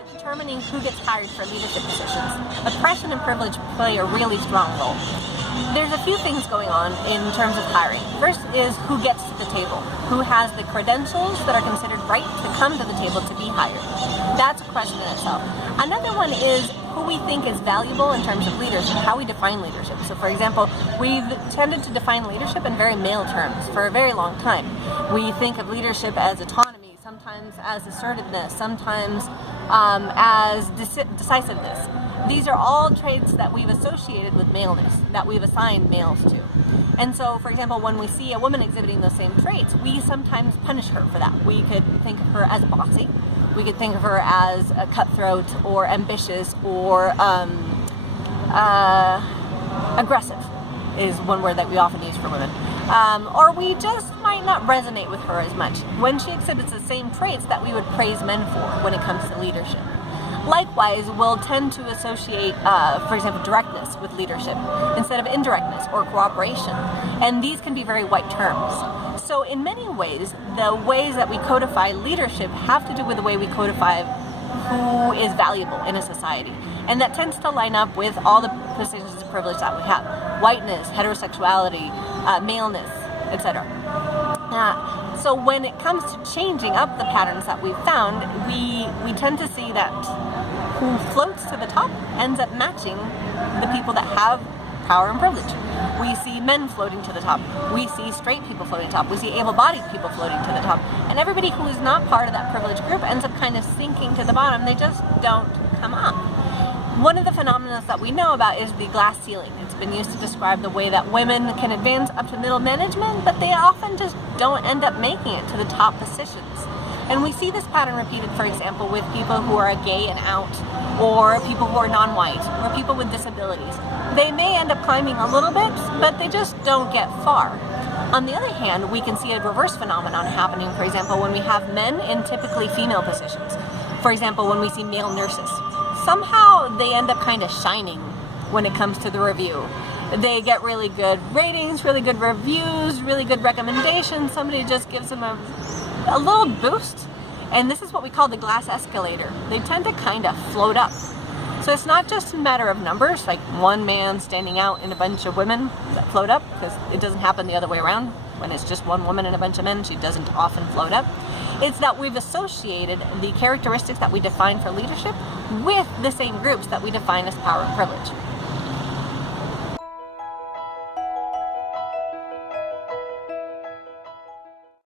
to determining who gets hired for leadership positions, oppression and privilege play a really strong role. There's a few things going on in terms of hiring. First is who gets to the table, who has the credentials that are considered right to come to the table to be hired. That's a question in itself. Another one is who we think is valuable in terms of leadership, how we define leadership. So for example, we've tended to define leadership in very male terms for a very long time. We think of leadership as autonomy, sometimes as assertiveness, sometimes as decisiveness. These are all traits that we've associated with maleness, that we've assigned males to. And so, for example, when we see a woman exhibiting those same traits, we sometimes punish her for that. We could think of her as bossy. We could think of her as a cutthroat or ambitious or aggressive is one word that we often use for women. Or we just might not resonate with her as much when she exhibits the same traits that we would praise men for when it comes to leadership. Likewise, we'll tend to associate, for example, directness with leadership instead of indirectness or cooperation. And these can be very white terms. So in many ways, the ways that we codify leadership have to do with the way we codify who is valuable in a society. And that tends to line up with all the positions of privilege that we have. Whiteness, heterosexuality, maleness, etc. So when it comes to changing up the patterns that we've found, we tend to see that who floats to the top ends up matching the people that have power and privilege. We see men floating to the top. We see straight people floating to the top. We see able-bodied people floating to the top. And everybody who is not part of that privileged group ends up kind of sinking to the bottom. They just don't come up. One of the phenomena that we know about is the glass ceiling. It's been used to describe the way that women can advance up to middle management, but they often just don't end up making it to the top positions. And we see this pattern repeated, for example, with people who are gay and out, or people who are non-white, or people with disabilities. They may end up climbing a little bit, but they just don't get far. On the other hand, we can see a reverse phenomenon happening, for example, when we have men in typically female positions. For example, when we see male nurses. Somehow they end up kind of shining when it comes to the review. They get really good ratings, really good reviews, really good recommendations. Somebody just gives them a little boost, and this is what we call the glass escalator. They tend to kind of float up. So it's not just a matter of numbers, like one man standing out in a bunch of women that float up, because it doesn't happen the other way around. When it's just one woman and a bunch of men, she doesn't often float up. It's that we've associated the characteristics that we define for leadership with the same groups that we define as power and privilege.